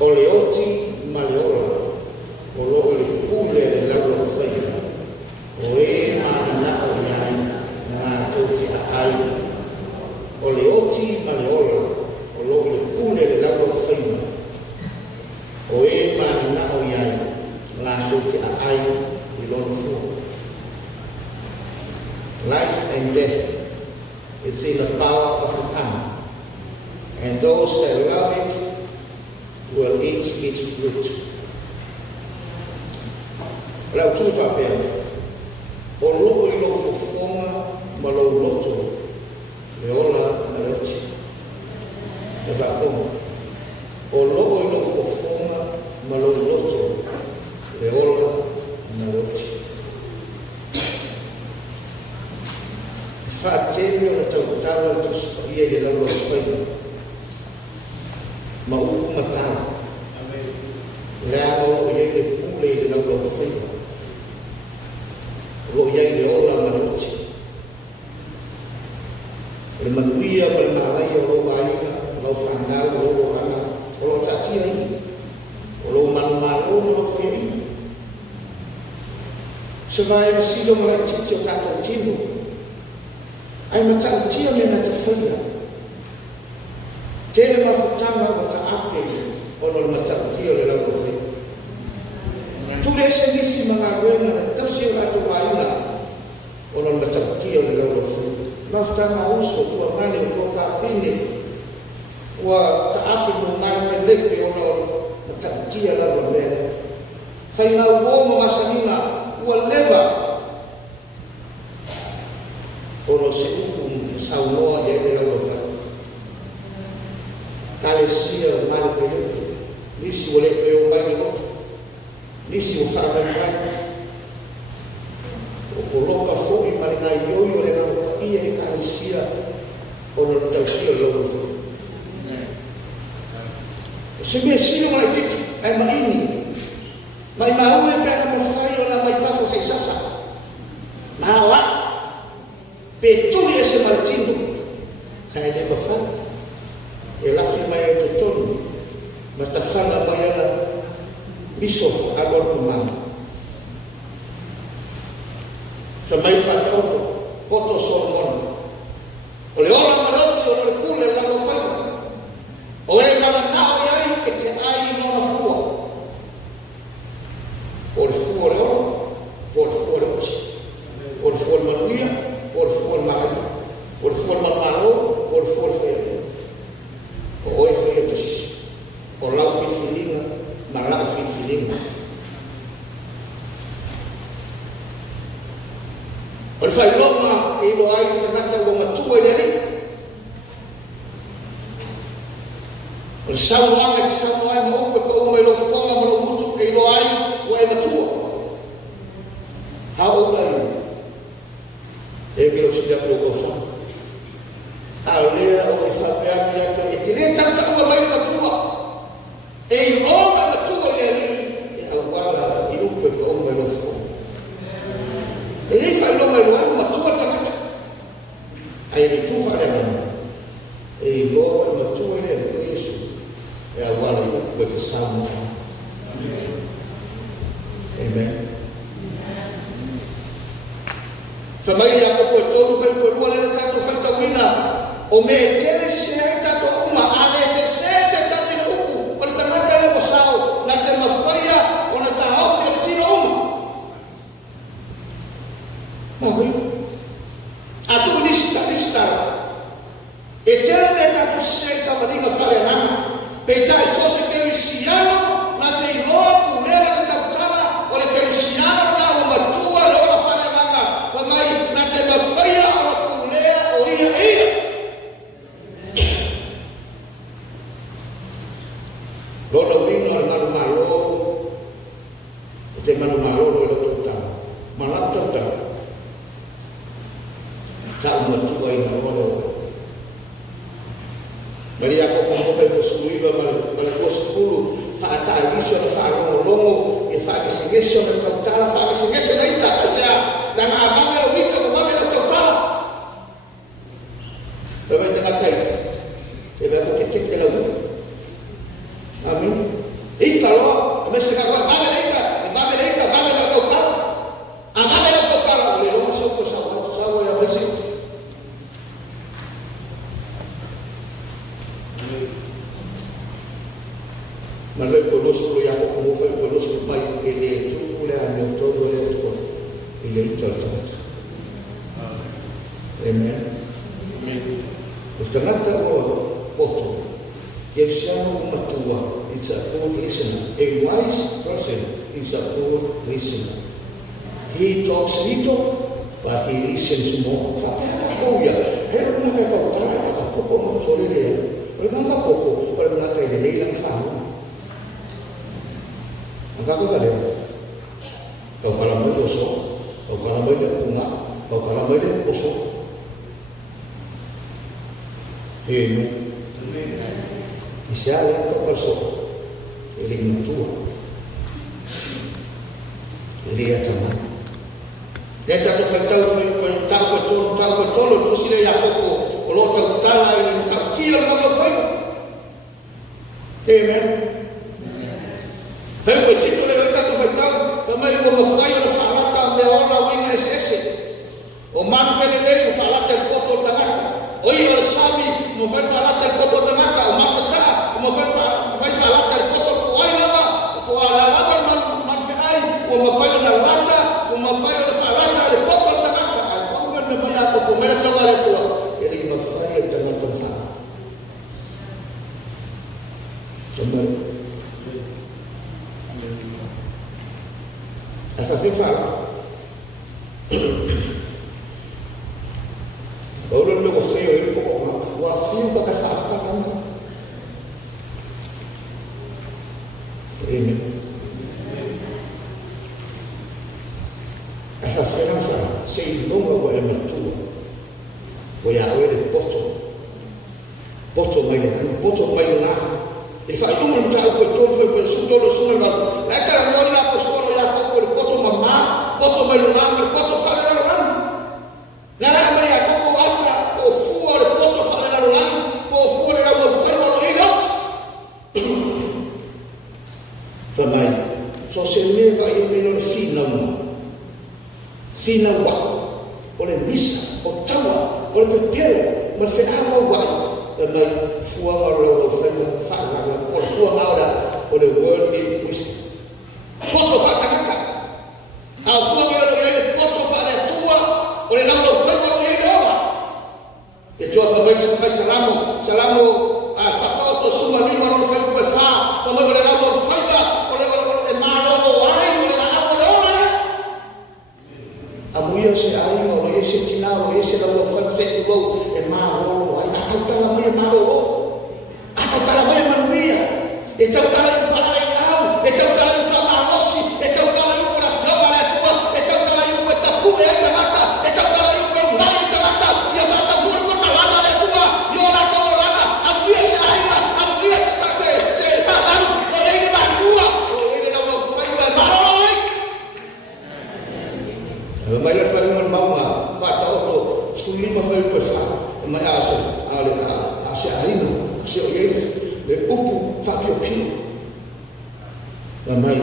O le oti ma le ola, o lo le kule le lau whaia. O e mana na o iai, ngā tōki a ai. O le oti ma le ola, o lo le kule le lau whaia. O e mana na o iai, ngā tōki a ai, i lono fua. Life and death, it's in the power of the tongue. And those that love it will eat its fruit. Lau tū whapea, o loko i lo fofonga ma lo loto, le ola na reti. E whafonga. O loko i lo fofonga ma lo loto, le ola na reti. E whaatene o na tautala tusipa ia i lau lo whaina. Ma uku matana. Lea o iei le pule i le lau lau whaina. Lo iei le ola maroti. Le manuia ma le marai o lo waina, o lo whanau, o lo ana, o lo tatia i. O lo manumaro o lo whaia i. Se vai na silo ma lai titi o tato tino. Ai matau tia mena te whaia. Tēne mawhutanga o ta ake o no matautia o le lau whai. Tule ese nisi mga ruenga na tausi o rato waina o no matautia o le lau whai. Mawhutanga uso tua ngane o tua whawhine ua ta ake no ngane me lepe o no matautia lau whai. Whai ngau wōma masanina ua lewa o no se uku saunoa e le lau whai. Kalesia mali pelepe, nisi o lepe o mai loto, nisi o whaakai, o koloka fōi mali ngā ioi o le ngā ia e kalesia o na tausia loto fōi. O se mea sino mai titi, ai maini, mai maule pēna mo whai o na mai whako se sasa, mawa, pe tuli e se martino, kai le mawhai. E lafi mai e totonu, ma ta whanga mai ana bisof agor umana. Sa mai whakauto, poto Solomon. O le ola maroti o le kule lalo whaia. O e mana nao iai e te ai nona fua. O le fua le ola, o le fua le oti. O le fua le manuia, o le fua le maai. O le fua le mamaro, o le fua le whaia. O oe whaia tasisi. O lau whiwhilinga, ma lau whiwhilinga. O le whailonga e ilo ai tangata o matua i nani. O le sauanga te sauanga ai ma upe ka uma ilo whonga ma lo mutu e ilo ai o e matua. Hao ai. E kilo si japu o kosa. Hao lea o le whapeaki aka e te lea tanta ua mai matua. E ilo ka matua i ali e au wala i upe ka uma ilo whonga. E lei whailonga ilo ai matua tangata. Ai ni tuwha le mana. E ilo ai matua i lea o Yesu. E au wala i upe te sauna. Amen. Whamairi a kopo e tōru whai koe rua lena tātou whaitawina o me e tele se hei tātou uma a me se tasi na uku o le tangata le o sao na te mawhaia o na tā ofi o le tino uma. Mahui. A tuku nisi tara. E tele me tātou se tawaringa whare ananga pe tai sose kerusiano na te iloa ku lera na tautana o le kerusiano na o matua le ola whare ananga whamai na te mawhaia o le pulea o ia. Lona wina o manu malo o te manu malo o le tautana. Malap tautana. Tau matua i na rodo. Maria ko ko fai ko suiva ma ko se fulu fa ta iso na fa ro longo e fa que se gesso na tautala fa que se gesso na ita acha la ma banga lo vito ko ma na tautala e vai te matai e vai ko ke la u amin se kapa vale leika vale la kala a vale la kala le lo so ko sa ya wesi ma le ko lo so ya ko mo fa ko lo so mai ele tu le a no todo le ko ele todo amen Ustangata o poto. If someone matua, it's a good listener. A wise person is a good listener. He talks little, but he listens more. Oh yeah, hello na ka ko para ka ko mo soli le. Oi ka ko ko na ka le lang fa. Ang ka ko vale. Kau kalau mau dosa, kau kalau mau dia punga, kau kalau mau dia dosa. Amen. Isa lang ko perso. Iling matua. Ili atama. Neta ko fatau foi tau ko tolo to sile ya ko o lo tau tala iling tau tila mo foi. Amen. Foi ko sito le ka ko fatau, fa mai mo fai o falata me ona winga esse. O man fele le ko falata ko to tangata. Oi o sabi mo fai falata ko to tangata o matata mo fai falata ko to ai lava to ala lava man fai o mo fai na lata o mo fai na falata ko to tangata ko na mana ko mera sala to ele mo fai tangata fa também essa fala Orang lu feio ele pokok wa fio ba ka fa ka ka. Amen. Asa fela fa sei longa wa e matua. Wa ya o ele posto mai le posto mai na. Il fa un ta ko to fe ko su to lo su na. La ka no la apostolo ya ko posto mamma, posto mai na, posto fa la na. Nara mai ya ko ata o fu al posto fa la na, ko fu la o fa la no ilot. Fa mai so se leva il menor fina wa. O le misa, o tawa, o le pepero, ma fe ama wa. Mai fu ala o fa la o fu ala o le worldly wisdom. Posto fa kanaka. A fu ala le posto fa la tua o le lado fa o le nova. E tua famiglia fa salamo a fatto suma lì ma non fa per fa, come le lado fa o le mano o ai o le lado loro. A muia se ai o le se tinao e se lado fa se tu e mano ai a tutta la mia mano. A tutta la mia manuia. E tutta la fa ai au, e tutta la fa ma rossi, e tutta la con la flora la tua, e tutta la con tapu e la mata, e tutta la con dai e mata, io fatta pure con la lana la tua, io la con la lana, a via se aima, a via se fa au, o le la tua, o le la fai la maroi. Allora mai la fai un mauma, fatta otto, sul lima fai per fa, ma a se aima, se o le upu fa più ma mai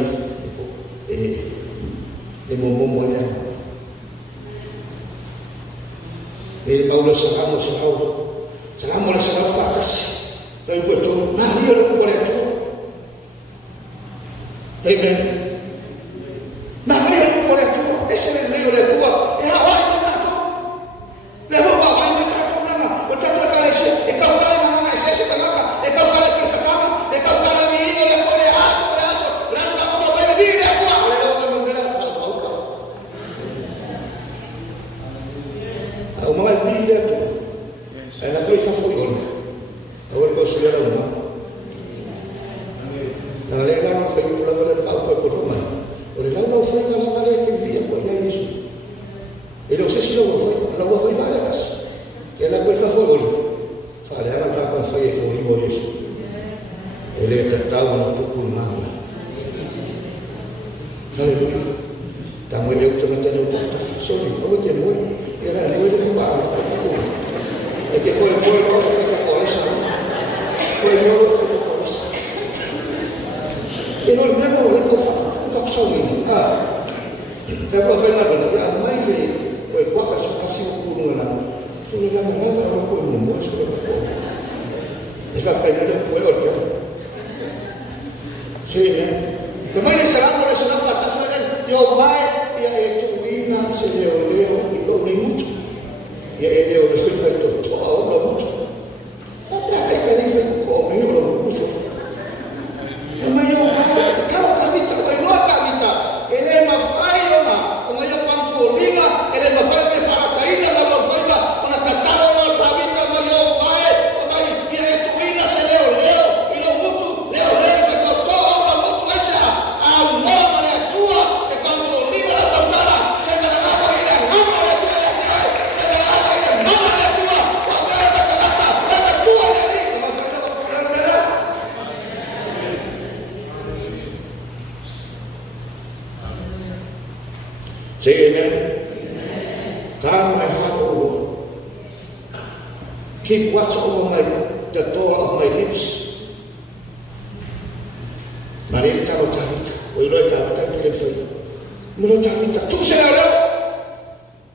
e momo ya e Paulo salamo la sala fatas fai questo ma io lo vuole tu amen ma io lo vuole tu essere meglio le tua e ha aiutato le va aiutato mamma o tanto che e calcolare non è se ma e calcolare per fatama e calcolare di le quelle la come per dire qua le non me la fa pauca a uma vida tu è la tua favore ora posso dire una la lega non fai una delle pauca per formare ora la non fai la vale che via poi è Gesù e lo stesso lo fai vale e la quel favore fare alla brava fai fuori con Gesù e le trattavano tutto il male alleluia tanto le ultimamente non sta soli come che noi era le voglio fare e che poi non lo fai con essa poi non lo fai con essa e non abbiamo le sauni. Tapi apa yang ada? Ya mai ni, kau buat kasih pun lah. Sudah lama aku ni, sudah aku. Sebab kau ada kau orang. Sehingga, kemarin salam oleh salam farta salam. Yo vai ya itu ina se leo iko ni mucho. Ya leo le perfecto. Todo mucho. Sabe hay que decir como yo lo mucho. Mas eu acaba a vida, mas não a vida. Ele é uma falha, mas eu quando linha, ele é uma falha que fala caída na lavoura, na tatara na vida, mas eu vai, e ele tuina se leo, e eu muito, leo, foi todo muito essa a mão na tua, e quando linha na tatara, chega na água e na água na tua, chega na água e na água na tua, na tua ali, mas eu não say amen. God, my heart, O Lord. Keep watch over the door of my lips. Maria tahu cahita, Oi tahu cahita lebih. Menurut cahita, tu saya ada.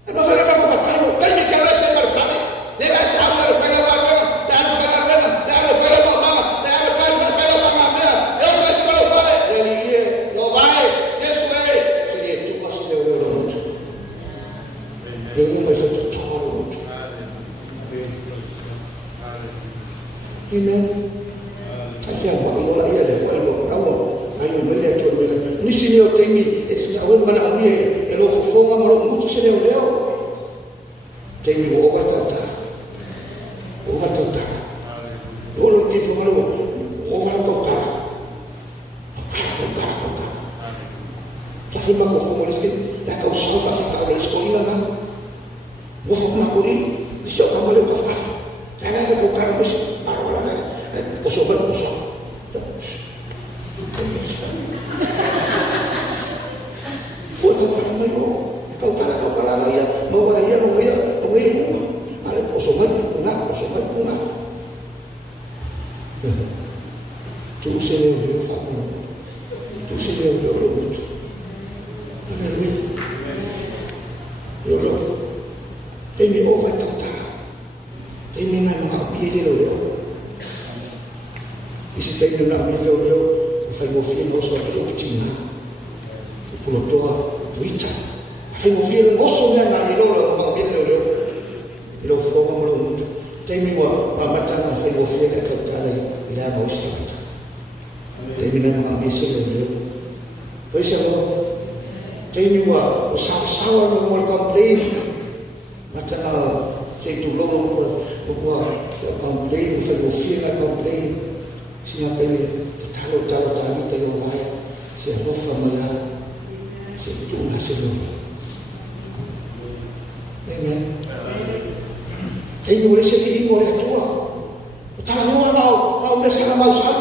Apa saya nak buat kalau? Kan ni kalau saya bersama, dia saya ambil saya bawa, dan saya ambil, dan saya bawa, dan saya bawa mana? Eu saya kalau saya, ele ia, não vai, isso vai, seria tu masih lewat. Ele vai fazer tudo. Amen. Assim, agora lá ia depois eu aí eu me lembro de ni sini eu tenho esse tahu mana ali ele fofoga mas muito se leu tenho o overtota o que foi malo overtota já foi uma conformação que já causou essa ficar escolhida não vou fazer uma coisa isso é o trabalho que eu faço já nada que o cara me o sober Kau para malu, kau para dia, bawa dia, ada posoman punga. Tu sini dia faham, tu sini dia berujuk. Amin. Yo, ini over total. Ini nak pilih dulu. Isi tadi nak pilih dulu, saya mau film sesuatu yang Cina. Pulau Tua, Wicca. Saya mau film osongnya nak ilo mau pilih dulu. Ilo form belum muncul. Tapi mau macam saya mau film itu kali dia mau start. Tapi nak ambil dulu. Saya Jadi wa sawa mo complain macam saya tulong ko complain sa office na complain siya kay talo tayo vai siya ho famala siya tuna siya amen ay wala siya di mo ya tua talo na na sa mau sa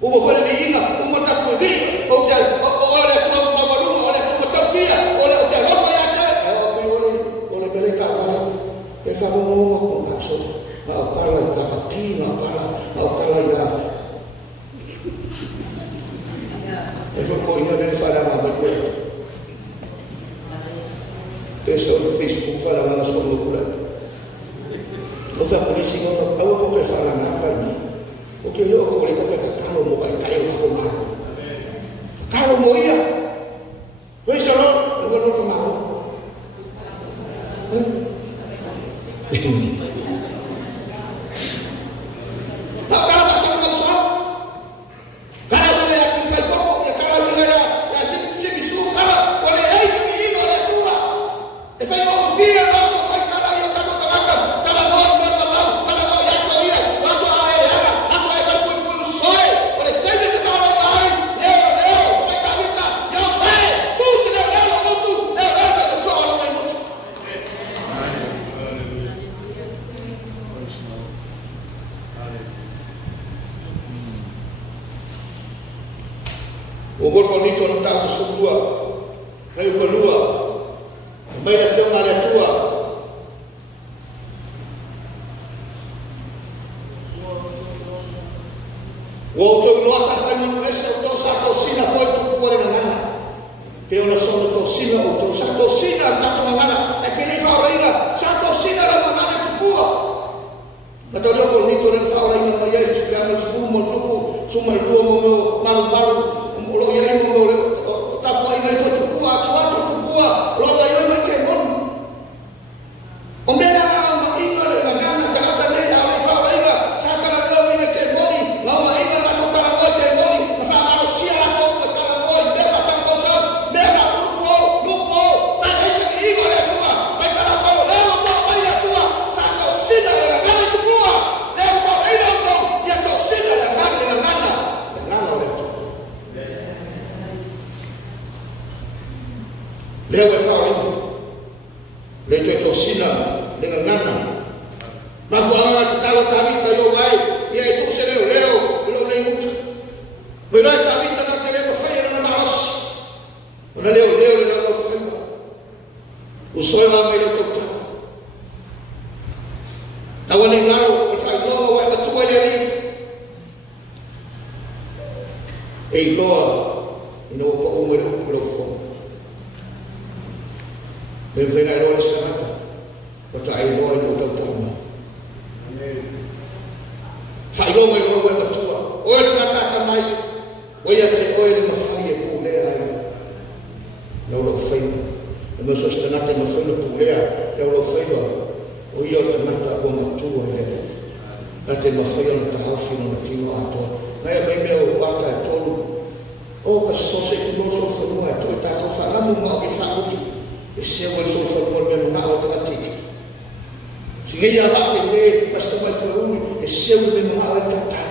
o fala de ina o mata ko di o ja olha olha o que agora foi até olha pela casa ele falou com ação ao cara da papina ao cara da ele falou ainda ele falava mais coisa pessoal do Facebook falava nas loucuras não foi por isso que eu vou falar nada para mim porque eu coloquei para Carlos mo para cair na coma Carlos moia Woi solo, eu vou tomar. Tá cara passando no sol. Cara mulher aqui faz pouco, cara mulher é assim que se sul, cara, olha aí esse menino, olha tua. Ele faz igual filha nossa, vai cara aí, tá no tabaco, cara não, já soia, nossa ela vai para o sonho. Olha, tem que falar vai, leu, vai carita, não vai. O corpo nicho non está su tua, caio con lua, vai da fiona alla tua. Ua o tau loa sa whai manu ese o tau sa tau sina foi tu kua le ngana. Ke ona sono tau sina o tau sa tau sina tato ngana. E ke ni whaorainga sa tau sina la ngana tu kua. Na tau leo ko nito le whaorainga mai ai su kama su mo tupu suma lua mo mo maru o lo iai mo le tapu ai mai foi tu kua atu tu kua lo la iai mai te moni. O mea nga inga le ngana te ata nei a le whaorainga sa kala lau ina te moni lau ma inga na to kala ngoi te moni na whaamaro sia la tau na kala ngoi mea whatangkau sau mea lupo ta eisa ki inga le atua mai kala kau leo tau mai le atua sa tau sina le ngana tu kua leo whaorainga o tau ia tau sina le ngana o le atua leo e whaorainga le toi tau sina le ngana ma fuanga te tala tavita yo vai ia e tu se leo ilo nei muta me lai tavita na te leo fai na maros ona leo le na fai o soi la me le tota tawa nei ngaro e fai no wa ma tu ele ni e loa ino ko o me lo fo me venga lo se mata o tai loa no tota fai loa e loa ma tua o e tata mai o ia te o e ma fai e pulea ai no lo fai e ma sostenate ma fai lo pulea e lo fai o ia te mata o ma tua e la te ma fai o ta haufi no na fino ato mai mai me o wata e tolu o ka so se ki mo so fa no e to ta to fa amu ma o fa uti e se o so fa mo me ma o ta titi si ia va che me basta mai fa umi e se o me ma o ta ta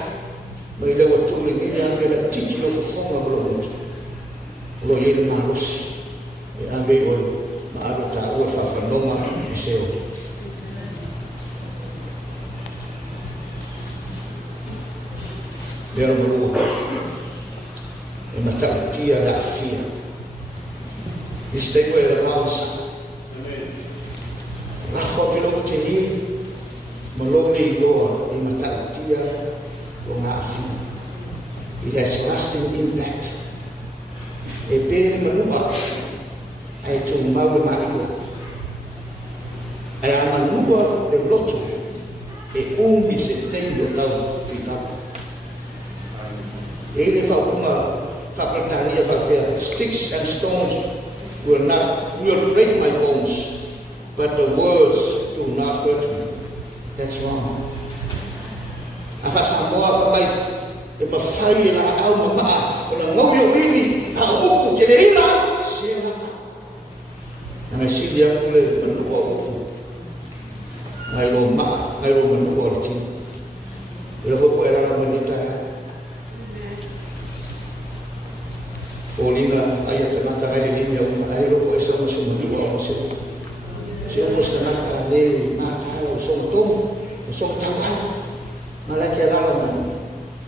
mai le o tu le ia me la titi lo fa ma lo ye le ma rosi e ave o ma ave ta o fa fa no ma e se o Deo no e matatia la fia. Este quella rosa. La foto lo che lì, ma lo lì do e matatia lo na fia. It has lasting impact. E per manuba ai tu mau maria. Ai manuba de blotto e 11 settembre la vita. Ele fa Britania sticks and stones will break my bones, but the words do not hurt me. That's wrong. Afa Samoa fa mai e ma fai na au mama o na ngau yo wiwi a uku te le ina se na na silia kule na ko ai lo ma ai lo mo ko ti lo ko era na manita Olina ayat tenata ai ni dia ai lo ko esa no se mo o se o se na le na ta o so tawa malaki ala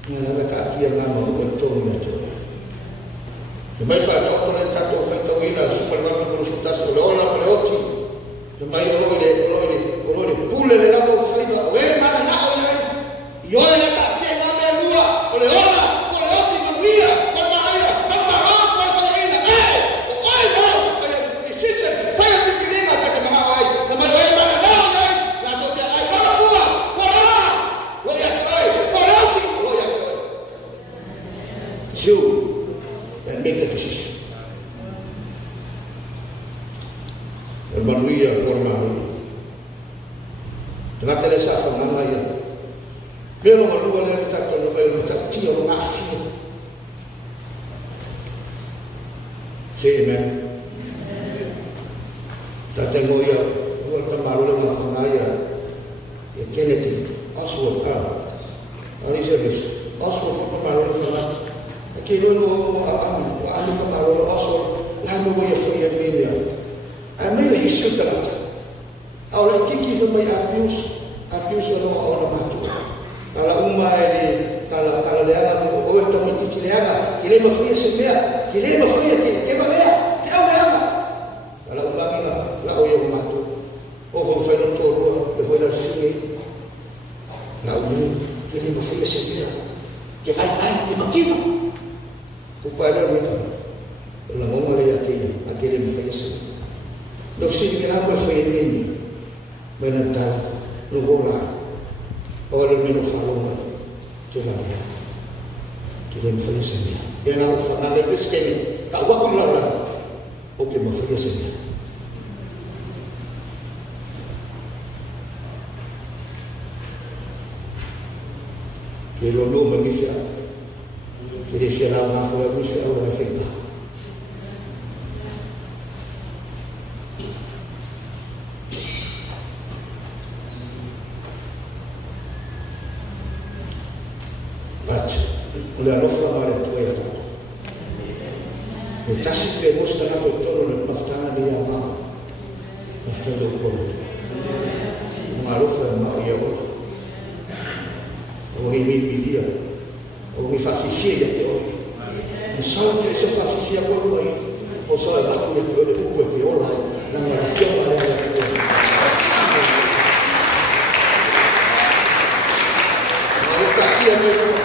na na ka kia na mo ko to ni to mai fa to le tato fa to ina super va con resultados o la por ochi mai o le pule le la lo fa o e ma na o le yo le ta tie na me lua o le ola o le ochi no via o ma ia o ma ro o fa ina o ai no fa si se fa si filima pa que ma ai na ma e ma na o le la to te ai no fuga o ya trai o ochi o ya trai and make the decision. Manuia kormani. Tengah le sa fa mama ia. Pelo malua le ta ko no pelo ta tio na fi. Say amen. Ta tengo ia o ka maru le fa ia. E Kennedy Oswald ka. Ali se bis. Oswald ko maru le fa. Aqui no ano ka maru Oswald la mo ia foi a minha. A mele isu talata. Aula kiki fa mai apius no matu. Kala uma ele kala le ala o ta miti ki le ala, ki le mafia se mea, ki le mafia ke valea, ke au ama. Kala uma mina la o yo matu. O vo fa no toro, e foi na fini. La o ni ki le mafia se mea. Ke vai makiva. Kupala wika. La ngoma le aquele me fez. No fim que nada foi nele. Benantala no gola. Olha me no falou. Que vai. Que ele me fez assim. E não fala nada disso que ele tá guapo lá. O que me fez assim. Ele olhou me fez. Ele cheirava na folha me fez o efeito. Olha, não foi a tua e a tua. O taxi que mostra na doutora não está ali a mão. Não está do corpo. Uma lufa não ia agora. O rei me pedia. O me fazia até hoje. O salto que se fazia agora aí. O sol está com o corpo de ola. Na oração para ela. O taxi é mesmo.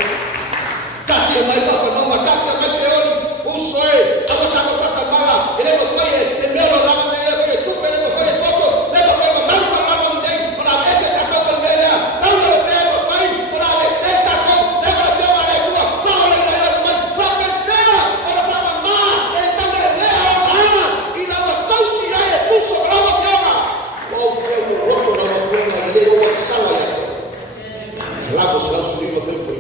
Tati é mais fafanoma, Tati é mais seori, o soe, a outra não fata mala, ele não foi, ele meu não ele foi, chupa ele não foi, todo, ele não foi, não falava ninguém, para esse cartão para ele, não não foi, para esse cartão, ele não foi uma leitura, fala ele não vai, fala para falar má, ele também é e não tão se é tu sobrava pega, ou o outro não foi, ele deu uma sala, lá você não subiu, foi.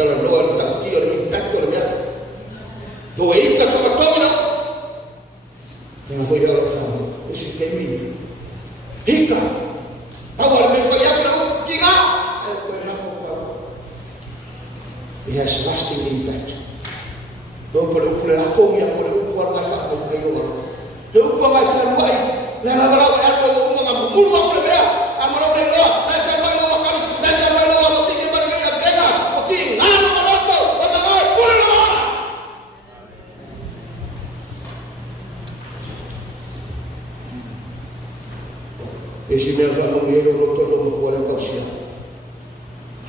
Dalam doa tak tiada impact olehnya. Doa itu cuma tahu nak. Yang foi ela falou, esse caminho. Rica, agora me foi a para tiga. It has lasting impact. Doa pada ukuran aku yang pada ukuran masa aku berdua. Doa ukuran masa luai. Lalu aku ngomong mulu aku lebih. Amaro bela. Esse mesmo não ele não todo mundo olha para o céu.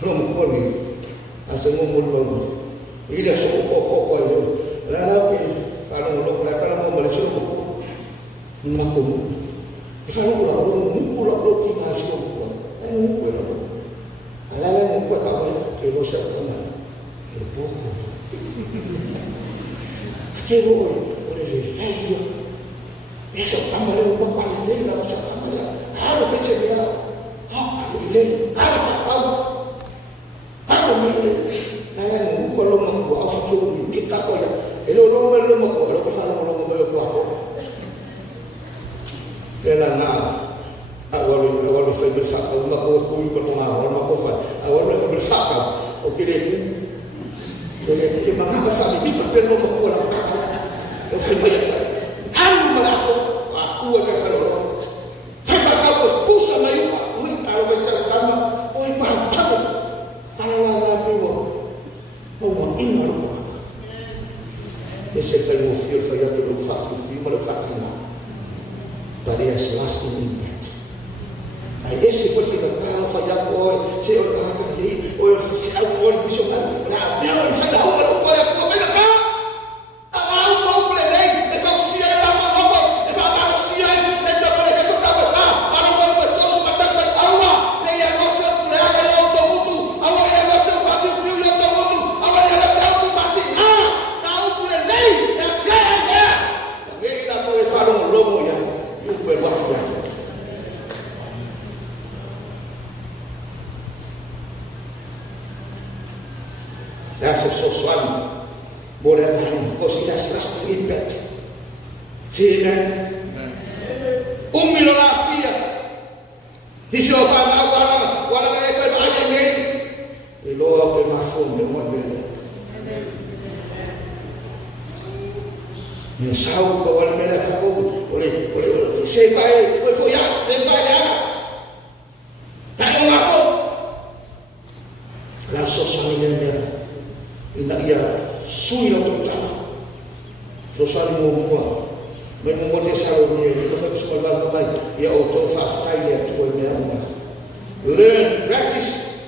Não me põe. Assim como o mundo. Ele é só um pouco aí. Lá que falam não para cá não mas eu não como. E falam lá não pula que mais eu vou. É não pula. Lá não pode acabar que você não. É pouco. Que vou. Olha aí. Essa câmera é uma palhinha você Ada fecehnya, ini ada fakau, kalau ini, kalau kalau mau asal suruh kita kau ya, kalau mau kalau kesana mau apa, kerana awal saya bersakau, aku pertengahan, aku awal saya bersakau, okey jadi mengapa saya ini perlu mau orang kata, saya banyak, aku akan selalu. Esse foi o filho, foi outro que faz o filme, mas fatina. Parece lasting impact. Aí esse foi filho da cara, foi a cor, se eu estava ali, ou eu fui a cor, o bicho vai, não, ele sai da rua, não pode, não vai da cara. That's so swami. Boleh faham. Because it has lasting impact. Amen. Umilo afia. Hisyo fana wala ngeke aye ngi. Ilo pe mafum de mo bele. Ni sau ko wala mela ko ole sepai foi ya. Tayo mafum. La sosalinya ina ia sui na totala so sali mo mo me mo te salo ni to fa ko la mai ia o to fa tai ia to me ama learn practice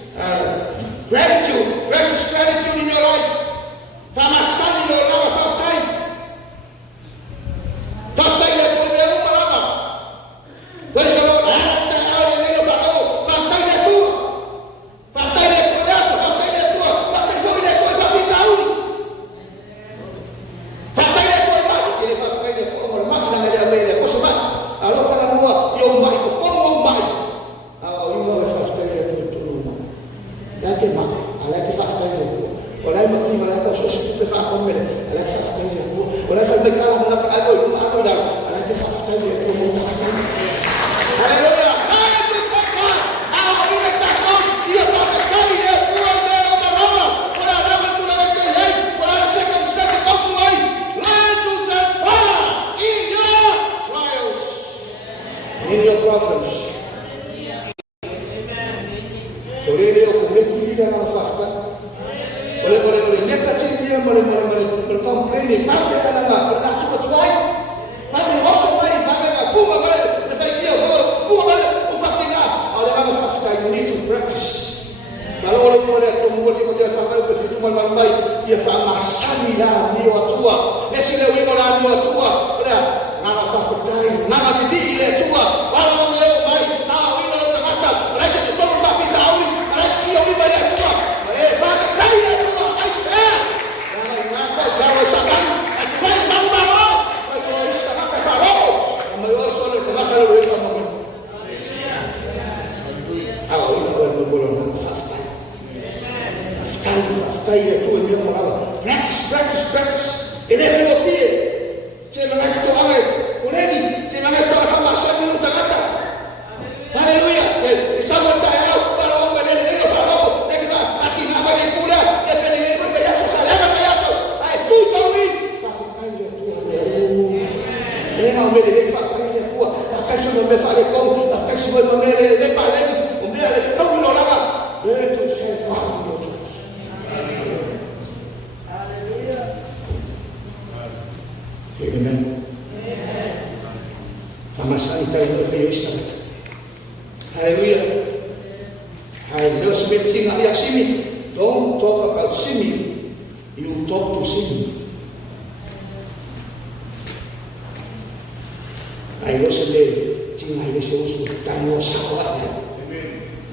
gratitude Famasani lo lava faftai. Faftai le tu le uma lava. Pois eu olha le lo fafau. Faftai le tu. Faftai le tu daso, faftai le tu. Faftai foi le tu fafitauri. Faftai le tu mai. Ele faftai le tu o mai na le le ko sama. Alo para mua yo mai ko como mai. Ah, o ino faftai le tu no. Ya que ma, ala que faftai le tu. Olha uma aqui, olha que eu sou super fácil como ele. Olha que faz bem a rua. Olha que faz bem a rua. Olha que faz bem a rua. Aleluia. Olha que faz bem. A rua está com. E a rua está aí. A rua é uma nova. Olha a rua tu leva que ele. Olha você que você que está com ele. Learn to take part in your trials. In your problems. Torere o começo de ir na fasta. Boleh nyata dia boleh komplain tapi ada nggak pernah cukup tapi masuk baik tapi nggak pula balik saya dia pula balik ufatina oleh apa fakta you need to practice kalau orang boleh kemudian kita fakta itu cuma malam ia faham asali lah ni watua nasi lewi orang ni watua ada nama fakta nama bibi ile tua wala mamleo baik na wino lo tamata lagi tu tolong fakta awi rasi awi banyak tua fakta ile practice. Ele é filosofia. Você não vai tomar com ele. Você não vai tomar farmácia de luta lata. Aleluia. E sabe o que é? Para o homem ele não falou. Ele vai aqui na barriga pura. Ele foi pedaço, salama pedaço. Aí tudo ruim. Faz a ilha tua. Ele não me faz a ilha tua. A caixa não me fale com. A caixa vai mandar ele para ele. O meu ele ficou no lava. Ele se vai. Amen. Famasani tayo na kayo istamat. Hallelujah. Hallelujah. Sabihin nga iya simi. Don't talk about simi. You talk to simi. Ayo sabihin. Tingnan niyo siya uso. Tayo sawa niya.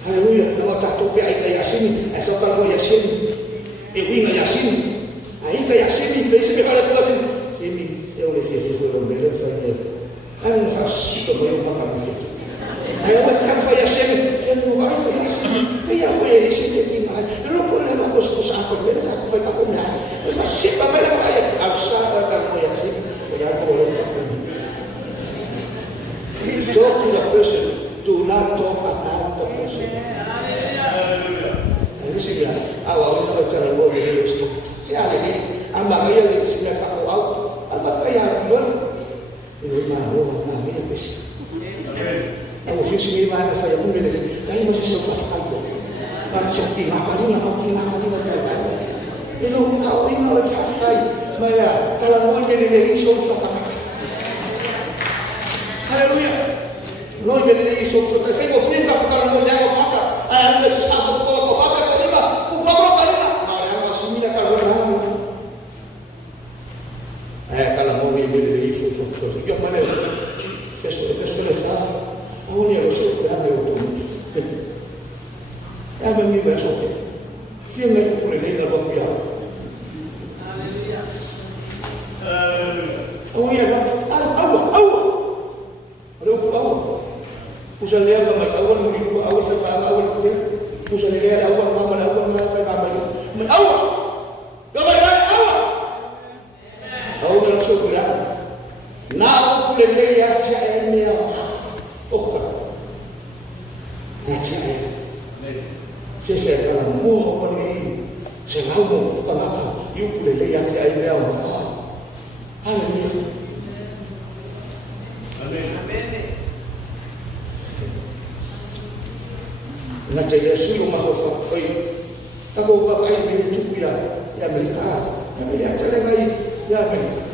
Hallelujah. Nawatato kaya kaya simi. Ay sa pagko ya simi. Iwi nga ya simi. Ay kaya simi. Pero simi kala ko simi. Eu le fiz foi o melhor foi ele. Aí não faz chico para eu matar no filho. Aí eu quero fazer assim, ele não vai fazer assim. E aí foi ele se que tinha. Eu não posso levar coisa para o saco, ele já foi para comer. Eu faço chico para ele vai ao saco para comer assim. Eu já vou levar para mim. Talk to the person. Do not talk about the person. Ini sih dia. Awal itu cara gua ini itu. Saya ini ambang aja di sini tak tahu. Apa kaya belum? Ini mahu nanti habis. Aku fisi ni mana saya pun bela. Kaya masih sofas aja. Macam tinggal kali nak lagi. Ini tahu ini orang sofas. Maya kalau mau jadi lagi sofas tak. Haleluya. Mau jadi lagi sofas. Saya mau free tak kalau mau jawab mata. Ayah ni sesuatu kau faham tak ni mah? Berapa kali nak? Ayah masih ni kalau orang. Kalau mau beli susu, jika mana sesuatu lesah, awalnya harus berada di rumah. Yang ini besok, siapa yang boleh lihat dalam dia? Awalnya awal, ada awal. Usah lihat gambar awal, mungkin awal sebab awal dia. Usah lihat awal mana saya gambar awal. Awal yang sudah, nak boleh lihat cahaya ni apa? Cahaya. Saya kalau mau ni, saya mau apa? You boleh lihat cahaya ni apa? Haleluya. Amin. Nak jadi suruh masuk fakir. Kalau fakir ni cukup ya mereka, mereka cakap lagi. Ya Amerika.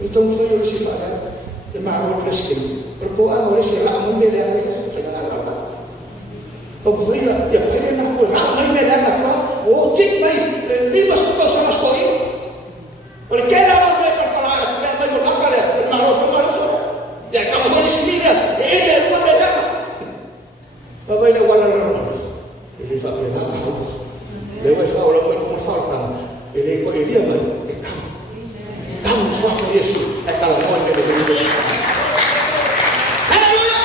Então foi o Lucifara, e Marco Presquim. Porque a Maurícia lá, a mulher dela, ele foi na lava. O que foi a pele na cor, a mãe dela na cor, o tipo aí, lima situação nas coisas. ele ko elia mai e tau suafa Yesu e kala moe me le vele haleluya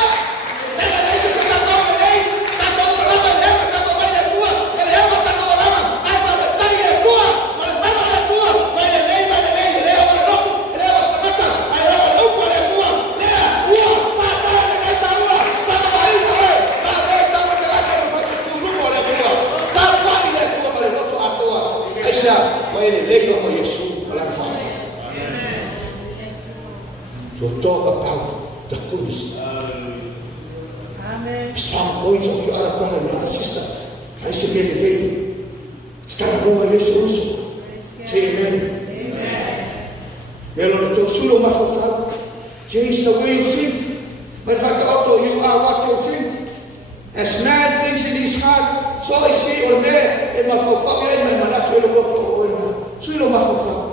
ele Yesu ka tau nei ka tau lama le ka tau mai le tua ele e ka tau lama ai ka tai le tua ma le mano le tua mai le lei le o lo ele o sta kata ai o lo ko le tua le ua fa ta le ta ua fa ta mai e fa le ta le la ka fa tu lu ko le tua ta mai le tua ma le no to atua ai sa mai le lei o Yesu ala fa so toka tau the quiz. Amen. Strong points of your other brother and other sister. I say amen. Start more Yesu uso. Say amen. Amen. Melo to sulo mafafa. Change the way you think. But auto you are what you think. As man thinks in his heart, so is he or there. And mafafa and manacho lo to sulo mafafa.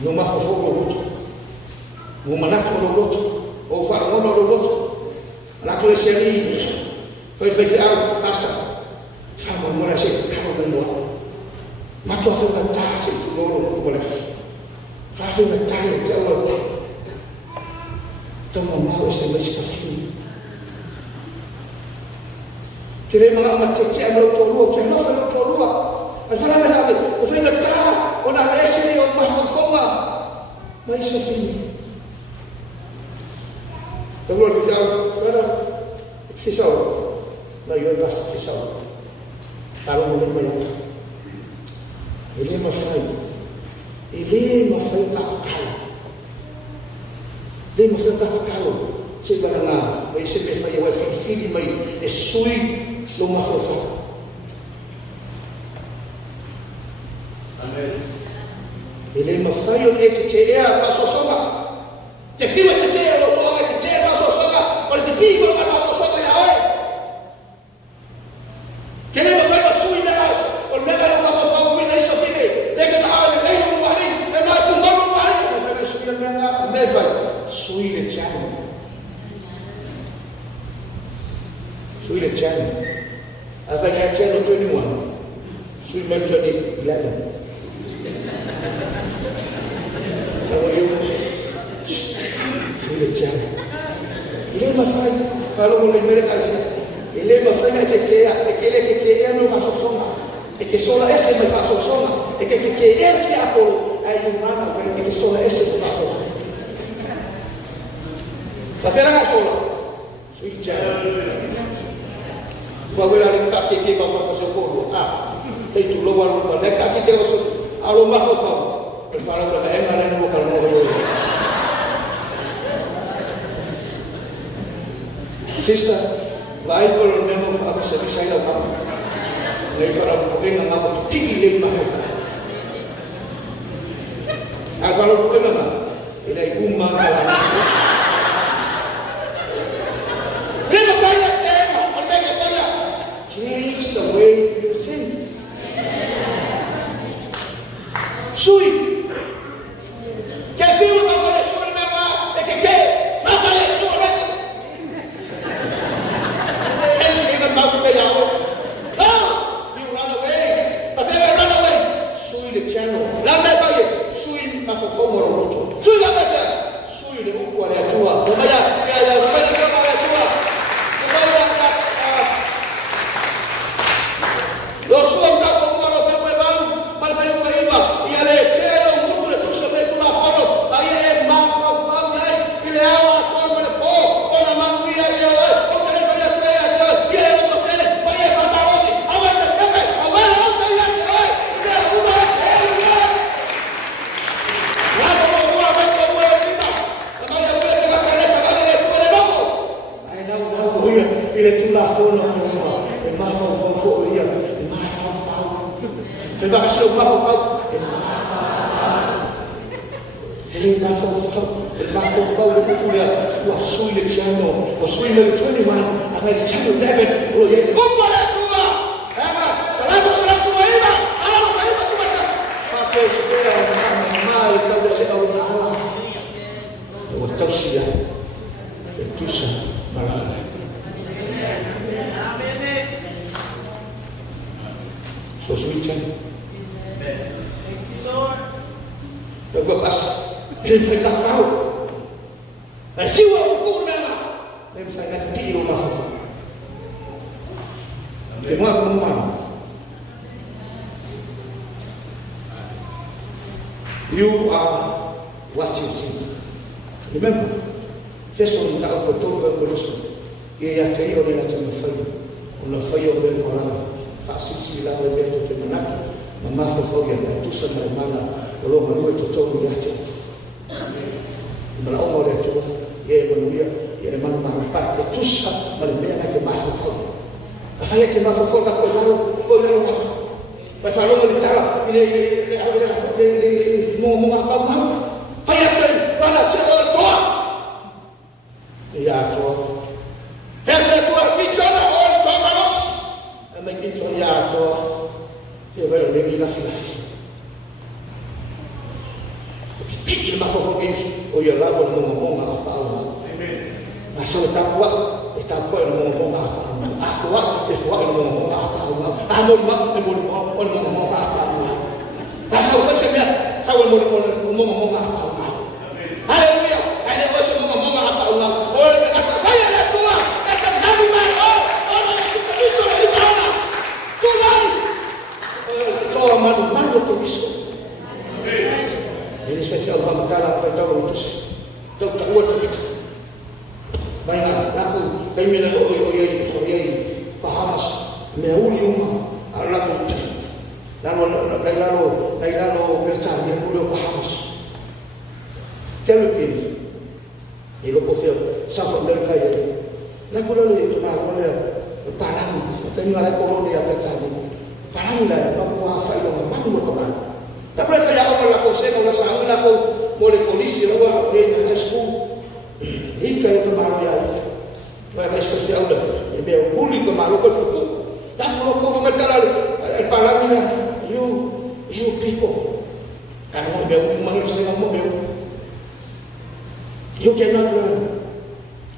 No mafofo lo loto. No manato lo loto. O faraono lo loto. Manato le seri. Fai al basta. Fama mora se tamo del mo. Mato fa da tase tu loro tu volevi. Fa da tase te lo. Tomo mau se me sta fini. Kire mala ma tete lo to lo, te no fa lo to lo. Ma fa la verità, o fa da ta. Ona ese o mafofonga mai se fini da vuol fisau ma io basta fisau falo mo le ele ma fai pakalo le ma fai pakalo se na mai se me fai o fili mai e sui lo mafofonga. Ele mafai o te ea fa sosoma. Te fiwa te lo to te fa sosoma, o le pivo ma fa sosoma ya oi. Kele mafai o sui na o le mega ma fa ko na iso fine. Le ke ma ale le no ari, e ma ku no ari. Me fa sui le mega, me fa sui le chamo. Sui le chamo. Ava ya chamo 21. Sui me 11. Ele ma fai, parlo con le mie case. Ele ma fai che non fa sosoma. E che solo esse mi fa sosoma. E che che apolo è umana, e che solo esse mi fa sosoma. La ferra sola. Sui cielo. Ma quella che va a fare soccorso. E tu lo guardi, ma è che allo ma fa. Per fare una bella non può parlare. Sister, vai per il meno fare se sai la mamma. Lei farà un po' in mamma, tutti lei ma fa. A fare un po' in mamma. E lei un mamma. Prima fai la tema, almeno fai la. Change the way you think. Sui. Che figlio va a fare su il mamma e che va a fare su il mamma. So sweet kan. Gue pas dia saya tak tahu. Siwa hukum nama. Dia saya nak di rumah Fafa. Dia mau rumah. You are what you see. Remember, first one that I put over the solution. Ia te o le na fai. Ona fai o le moral. Fasisi la le beto te manaka. Mama fo ya tu sa na mana. Lo ma lu to to ya te. Mala o le to ye mo ia ye mana ma pa te tu sa ma le mena ke ma fo. A fai ke ma fo ka ko lo pa fa lo le tala le mo apa ma. Fai ke para se o to. Ya to. Perle tua pigiona o il tomanos e mi pigioniato che vai a la fila il ma fo o io lavo il momo a paura ma se sta qua e sta qua il momo a paura a fuori e fuori il momo a paura a mo ma e mo il momo a paura ma se fa se mia sa il momo a paura alleluia e le cose momo a paura o fai la tua mano por isso. Ele se fez a matar a feita o tus. Então tá o outro. Vai lá, bem me lembro o Bahamas, me uli uma, lá no Bertani, me Bahamas. Quero que ele pofeu, safa America aí. Lá por ali, olha, Parang, tem lá colônia Bertani. Parang lah, bapak wafai orang mana mau kemana? Tak boleh saya orang lakukan saya orang sama lakukan boleh polisi orang dia high school. Hingga kemarin ya, bapak spesial dah. Dia biar pulih kemarin kau tutup. Tak boleh kau mengajar Parang lah, you people. Kan mau biar manggil saya mau biar. You cannot learn.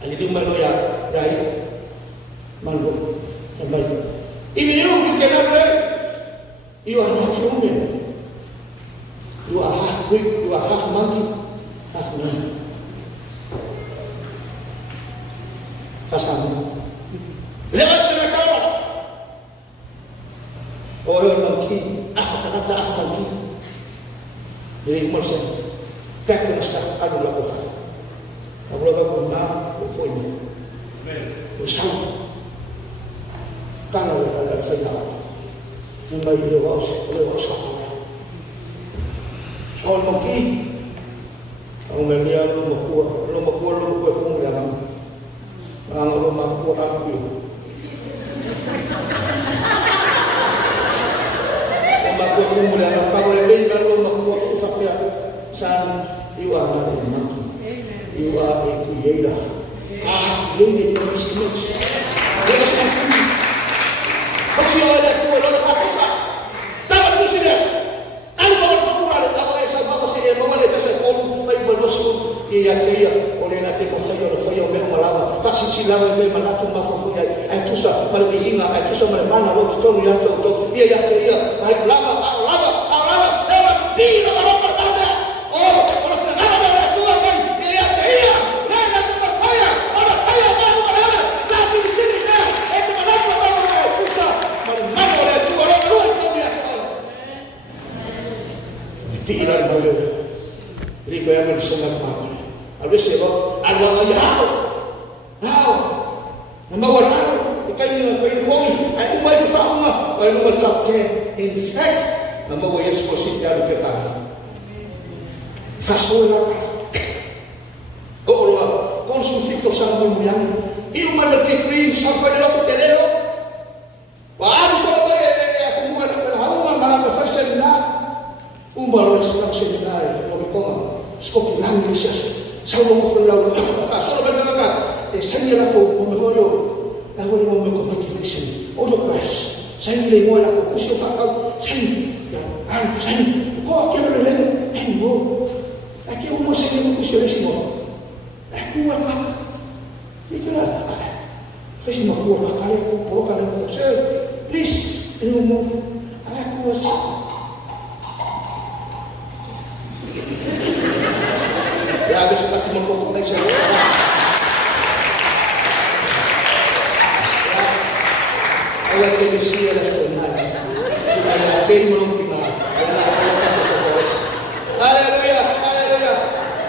Ali di mana ya, jai, malu, malu. Even you cannot learn. You are not human. You are half Greek, you are half monkey, half man. Fasama. Lepas sementara. Orang monkey, kata monkey. Jadi macam tak kena staff adu lakukan. Kalau lakukan mana, kau ini. Usah. Kalau ada sesuatu, mungkin dia boleh usah. Soal mungkin, kalau melihat rumah kuah pun dalam, kalau rumah kuah aku, rumah kuah pun dalam. Kalau lihat rumah kuah tu sampai san, you are not a monkey, you are a creator. Created in His image. Kasi oleh tu oleh fakisa. Dapat tu sini. Anu bawa popular apa yang saya bawa sini, bawa le saya pun fai berdosu ia oleh nanti saya memang lama. Fasi silang memang nak cuma fokunya. Itu sah malvihinga, itu sah mana lo tu ya tu ia hari lama. Lewat di dalam pertama. Oh, kalau sudah ada tua kan ia nanti berfaya. Ada faya baru ada. Kasih di sini dah. Itu mana Tiran boleh, ini kaya menusuk makan. Habis sebab alwang ayah, membawa tahu, ikannya kaya bongi, aku masih sama, kalau macamnya, in fact, membawa yang sekolah dari kita. Fasulah, kau konsultasi sama yang, ini mana kepri sampai lalu kelelo, wah sobat aku bukan berhawa malah berfashion na. Umbalo Islam seminário, como como escopinando isso, salvo mo falou, só vai dar sangue lá com o meu eu vou no meu competition, outro press, sangue mo lá com o seu facão, sangue, sangue, qual que é o lema? Não, aqui uma sangue com o seu lesmo, é com a maca, e que lá, fez uma coisa, cara, coloca lá no seu, please, no mundo, se Ela tem sim ela tornada. Ela tem um que não. Ela faz a aleluia, aleluia.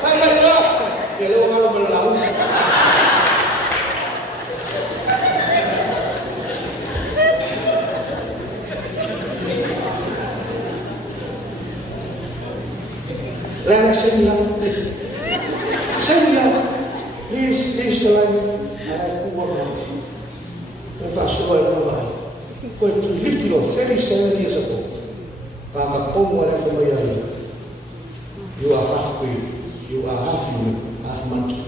Vai lá. Ele o mal malau. Lá senhor. Senhor. Please line. Ai ku Quite little, 37 years ago, you are half breed, you are half human, half monkey.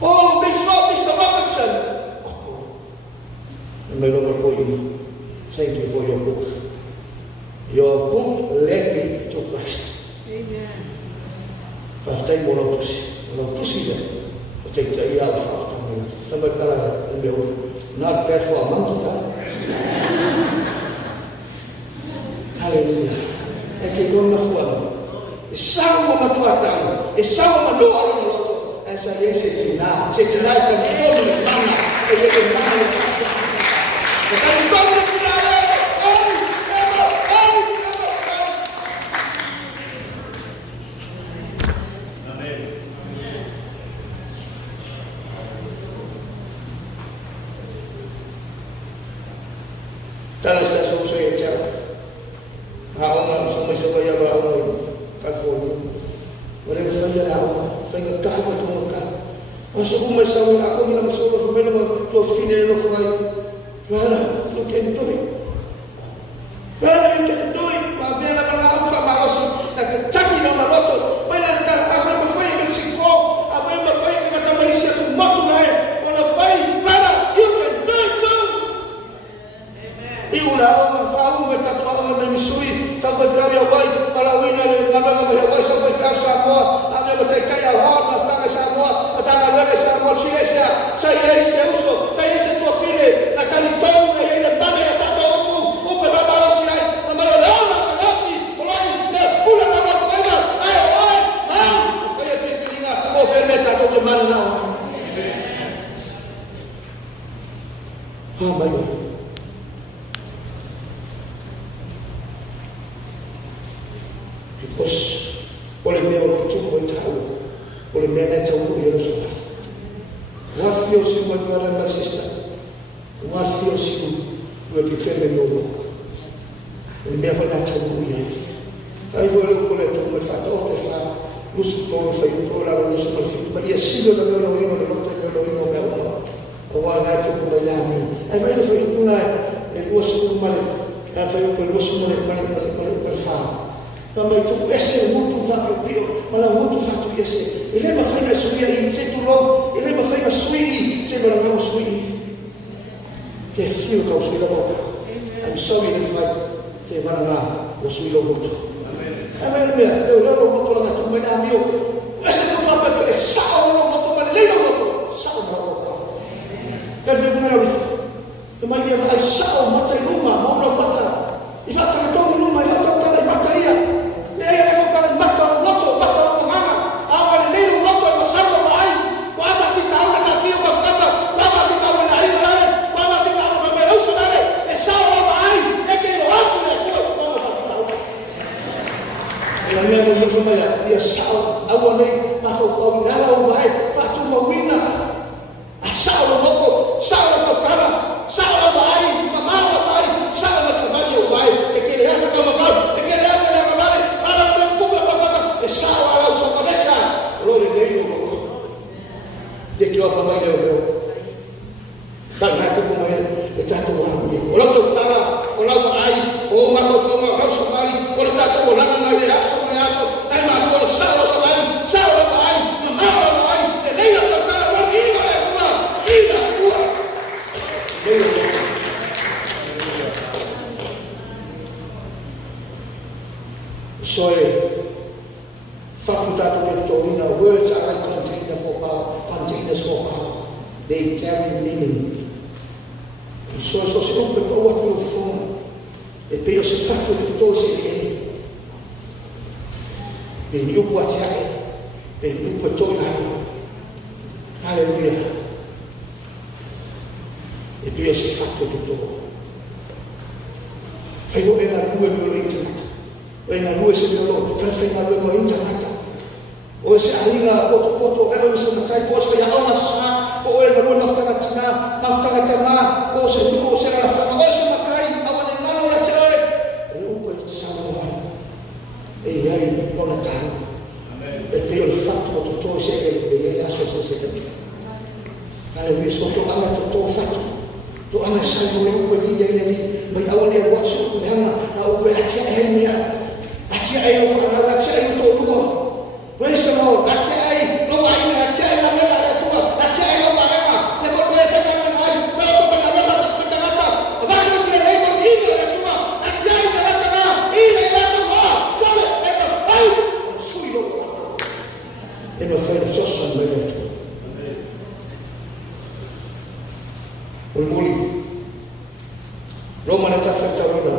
Oh, Mr. Robinson! Of course. And my Lord, thank you for your book. Your book led me to Christ. Amen. First time, I want to see that. Take the year of not bad for a monkey, huh? Hallelujah. Eke kona fuano. E sawa matuatang. E sawa madoa no loto. Esa yese tina. Se tina ka mtono ni mana. E yeke mana. E ka mtono ni mana. Tala sa suso yung tiyak. Haungan, sumisabay ang haungan. California. Walang sanya na haungan. Sanya kahit mo ka. Ang sumumay sa mga ako, hindi naman sumumay. Sumumay naman to finero for my. Kaya you can do it. Kaya you can do it. Mabaya naman ako sa mga kaso. Nagtataki ng maloto. May nagtataki. Ako yung mafay ng siko. Ako yung mafay ng matamay siya kung mato na eh. Wala fay. Brother, you can do it too. Iula ang fahu metato ang misui sa fafia wai malawina le nabanga le wai sa fafia sa mo ame mataitai al hot mafanga sa mo atanga le sa mo siesa sa yei se uso sa yei se to fine na kaliton e ele bana ya tato upu upe va bala si ai na mala la ragazzi olai le pula na ma fanga ai fai filinga o fermeta to mano na mayo. Because oleh mea o tumo i tau, oleh mea na tau i Jerusalem. Wafio si mo brother and my sister. Wafio si mo ki teme no no. Oleh mea fa na tau i ai. Ai vo le ko le tumo fa to te fa lusu to fa i to la lusu ma fi ma ia silo da no ino de lotte de no ino mea no. O wa na tu ko la mi. Ai va le fa i tuna e lusu male. Ai fa i ko lusu male fa. Kama itu ese muito vapo pio, mala muito fato ese. Ele ma fai na sui aí, se tu lo, ele ma fai na sui, se não na sui. Que fio que o sui da boca. I'm sorry if I te vai na o sui lo muito. Amen. Amen. Eu não vou lá na tua mãe meu. Esse não vai para esse sal não vou tomar leite não vou. Sal não vou. Eu vou comer ali. Mas ia vai sal mata numa, mora mata. E já tá tão numa, já tá mata aí. Dia sal awalnya masuk dalam vai fatu mawina asal loko sal tokana sal vai mama vai sal masabali vai ekele yafa kama kau ekele yafa na mabale ala mkuba baba sal ala usokolesha role leo loko de que yafa mai leo tak na ko mo e tato wa mi ola to tala ola ai o ma fo ma o somali ola tato ola na le aso na aso ai ma fo sal So, facultato che torna, words are containers for power. They carry meaning. So sempre per what you phone. E per il fatto che tu sei pe ni upu atiae, pe ni upu tōna. Haleluia. E pia se whako tuto. Whaivo e ngā rue me lo internet. O e ngā rue se me lo, whai ngā rue mo internet. O se ahinga poto vero me se matai, po se ia ona sa, po e ngā rue maftanga tina, po se nuko se rara whanga, o se makai, awa ne ngalo ia te oe. E upo i te sama mai. E iai ona tau. E pia le whatu o tuto se e iai aso se kani. Haleluia, so to anga tuto whatu. To anga sai mo le upo e via ina ni, mai awa ne watsu upo hanga, na upo e atia e henia. Atia e o whanga, atia e o tō rua. Praise the Lord. That's it. No, I that's it. I'm not to it. That's it. No, I'm never play for them. I pray for them. I'm not to speak to them. That's what we name of evil. That's it. That's it. That's it. Evil. That's it. So let me fight. I'm sure you know. Let me fight. Just some minute. Unguli. Roma na tafeta wina.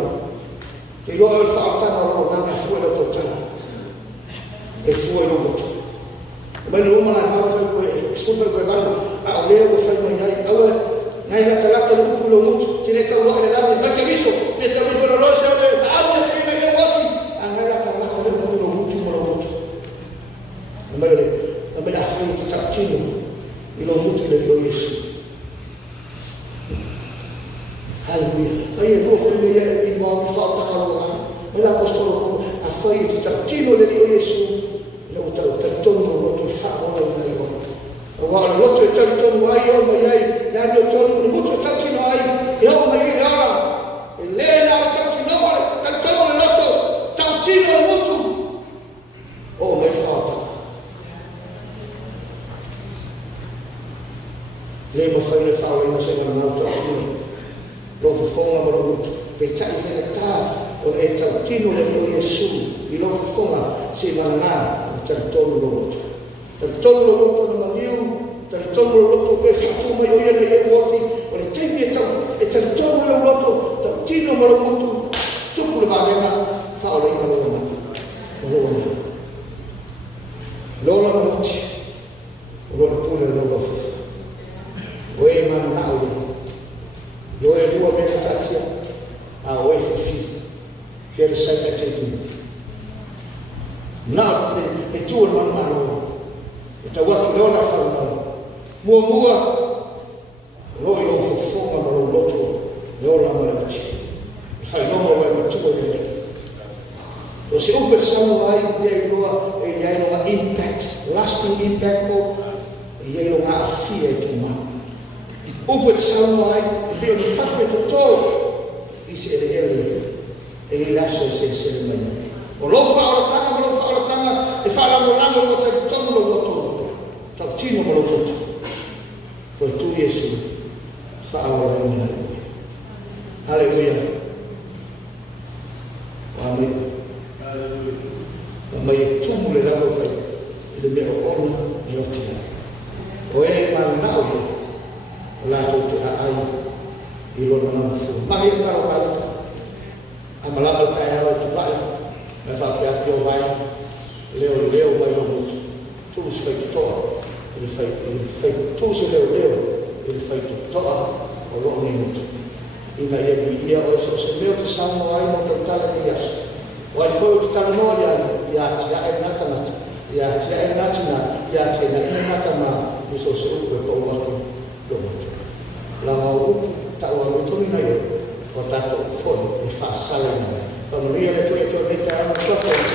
Kilo al faatana ro na fuela totala. E fuoi no moto. Ma no uma na hau fai koe, sufa koe valo, a o lea o fai mai nai, aua, nai la talata no upu lo moto, tine tau loa le lami, ma ke viso, ne tau i whara loa se o le, aua te ime e wati, a nai la talata le upu lo moto mo lo moto. Na mai a fai te tautino, i lo moto le o Yesu. Haleluia. Fai e rua fai mea i wau i whaotaka loa, mai la apostolo a fai te tautino le o Yesu. Lo tonu loto whaola mai o. O wala loto e tonu ai o mai ai, nani o tonu, ni mutu tautino ai, e o mai i ara. E le na o tautino ai, tonu le loto, tautino le mutu. O mai whaota. Le mo whai le whaola ina se mana nau tautino. Lo whafonga mo lo mutu. Pe tai whena tā, o e tautino le o Yesu, i lo whafonga se mana ngā. Talitonu lo loto. Talitonu lo loto na maliu, talitonu lo loto koe whatu mai o ia na ia woti, o le temi e talitonu lo loto, tau tino ma lo mutu, tupu le vārenga, whaole ina lo mata. O lo wana. Lola ma loti, o lola pule lo lo fifa. O e mana nao ia. O e lua mena tatia, a o e fifi. Fiere saika te ina. Na e tua mana e tau atu leo na whanau mua roi o fofonga ma lo loto leo la marauti e whai nomo wai matua e rei o se upe samu ai e iloa e iai no ngā impact lasting impact o e iai no ngā awhia e tu mau upe samu ai e peo ni whakwe to tō i se e i laso e se mai o lo whaoratanga, e whaoratanga o te tonu lo loto, tau tino mo lo loto. Koe tu Yesu, whaoratanga. Haleluia. Amen. Mai e tumu le raro whai, i le mea ona i o tia. O e mana nao ia, o lato te ai, i lona nama fu. Mahi e karo kaita, a malama kai hao tu pai, me whake ake o vai, leo vai o mutu. Tūs whai tu toa, tūs e leo, ele whai tu toa o roa ni mutu. Ina ia mi ia o se meo te samo ai mo te tala ni aso. O ai whau te tala noa ia tia e nata nata, ia tia e natina, ia tia na ina nata ma, i so se upe pa uatu lo mutu. La mau upu, tau a lutoni na ia, o tato ufoi, i wha sale na. Quando io le tue tornette hanno sofferto